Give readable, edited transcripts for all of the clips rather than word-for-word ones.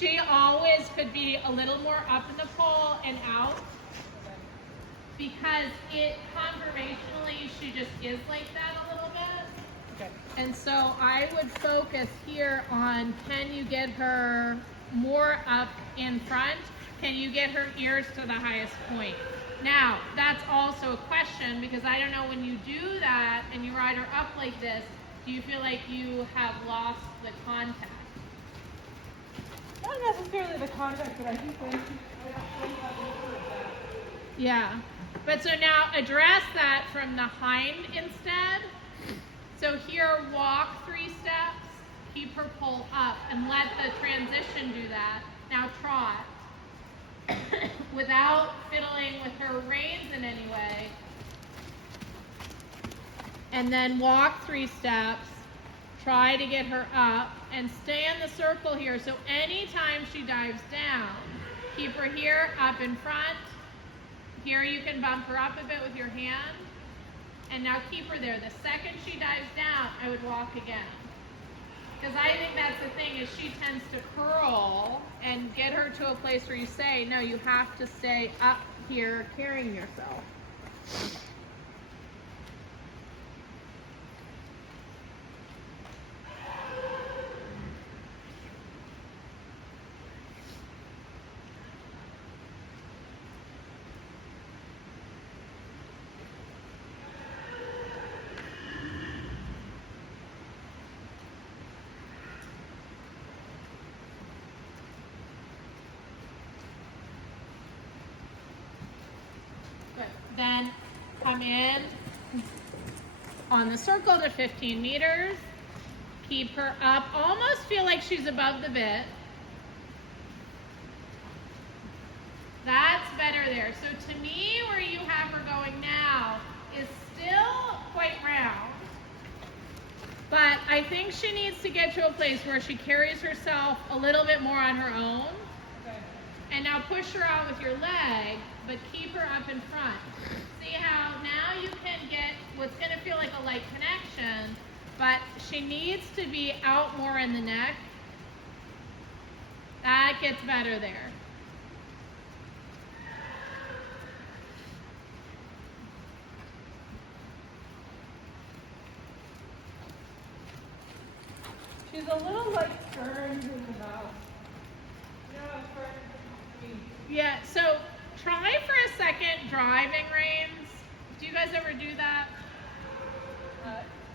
She always could be a little more up in the pole and out, because it conformationally, she just is like that a little bit. Okay. And so I would focus here on, can you get her more up in front? Can you get her ears to the highest point? Now, that's also a question, because I don't know, when you do that and you ride her up like this, do you feel like you have lost the contact? Not necessarily the contact, but I think when Yeah. But so now address that from the hind instead. So here, walk 3 steps, keep her pull up, and let the transition do that. Now trot. Without fiddling with her reins in any way. And then walk 3 steps, try to get her up, and stay in the circle here. So anytime she dives down, keep her here up in front. Here you can bump her up a bit with your hand. And now keep her there. The second she dives down, I would walk again. Because I think that's the thing, is she tends to curl, and get her to a place where you say, no, you have to stay up here carrying yourself. Then come in on the circle to 15 meters. Keep her up. Almost feel like she's above the bit. That's better there. So to me, where you have her going now is still quite round. But I think she needs to get to a place where she carries herself a little bit more on her own. Okay. And now push her out with your leg, but keep her up in front. See how now you can get what's going to feel like a light connection, but she needs to be out more in the neck. That gets better there. She's a little like stern in the mouth. Yeah, so try for a second driving reins. Do you guys ever do that?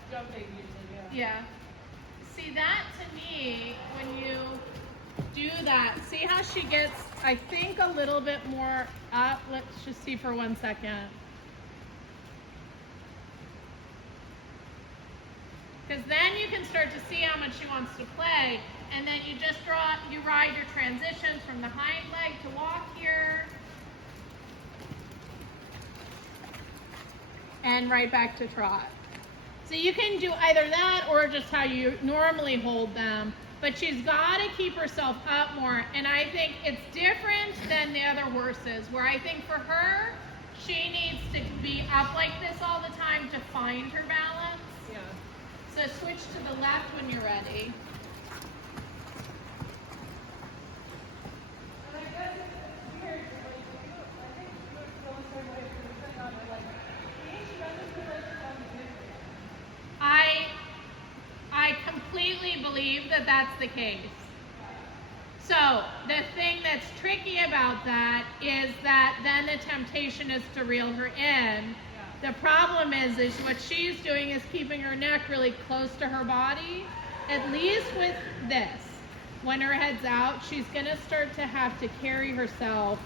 Jumping usually, Yeah. See, that to me, when you do that, see how she gets, I think, a little bit more up. Let's just see for 1 second. Because then you can start to see how much she wants to play, and then you just you ride your transitions from the hind leg to walk here, and right back to trot. So you can do either that or just how you normally hold them, but she's got to keep herself up more, and I think it's different than the other horses, where I think for her, she needs to be up like this all the time to find her balance. Yeah. So switch to the left when you're ready. And I guess it's weird, like, I think you would feel the same way if you were sitting on her, like, she doesn't feel like she's on the good. I completely believe that that's the case. So the thing that's tricky about that is that then the temptation is to reel her in. The problem is what she's doing is keeping her neck really close to her body. At least with this, when her head's out, she's going to start to have to carry herself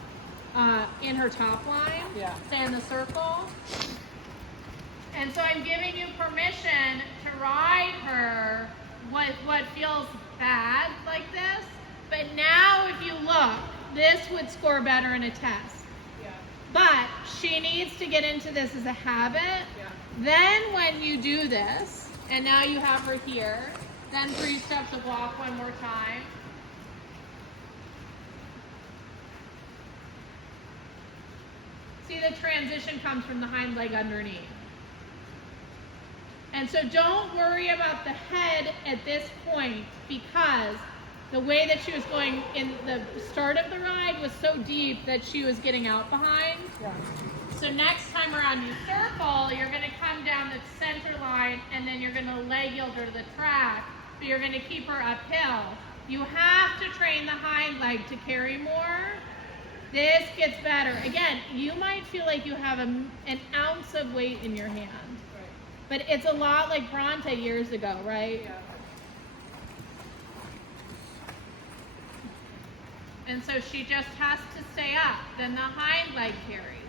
in her top line, stay in the circle. And so I'm giving you permission to ride her what feels bad like this. But now if you look, this would score better in a test. But she needs to get into this as a habit. Then when you do this, and now you have her here, then 3 steps of walk one more time. See, the transition comes from the hind leg underneath. And so don't worry about the head at this point, because the way that she was going in the start of the ride was so deep that she was getting out behind. Yeah. So next time around you circle, you're going to come down the center line and then you're going to leg yield her to the track, but you're going to keep her uphill. You have to train the hind leg to carry more. This gets better. Again, you might feel like you have an ounce of weight in your hand, Right. but it's a lot like Bronte years ago, right? Yeah. And so she just has to stay up. Then the hind leg carries.